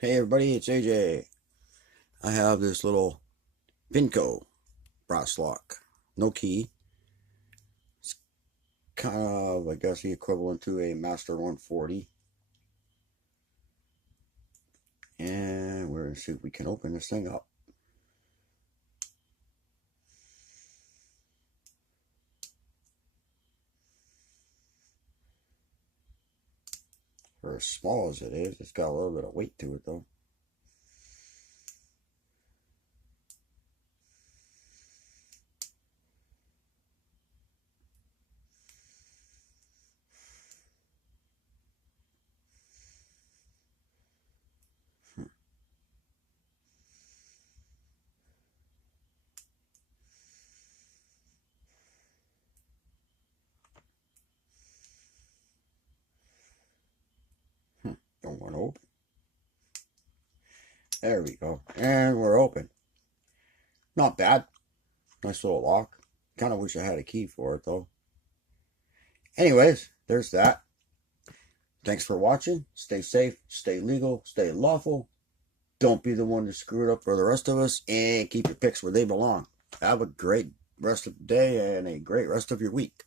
Hey everybody, it's AJ. I have this little Vinco brass lock. No key. It's kind of, I guess, the equivalent to a Master 140. And we're going to see if we can open this thing up. For as small as it is, it's got a little bit of weight to it though. Don't want to open. There we go. And we're open. Not bad. Nice little lock. Kind of wish I had a key for it though. Anyways, there's that. Thanks for watching. Stay safe, stay legal, stay lawful. Don't be the one to screw it up for the rest of us, and keep your picks where they belong. Have a great rest of the day and a great rest of your week.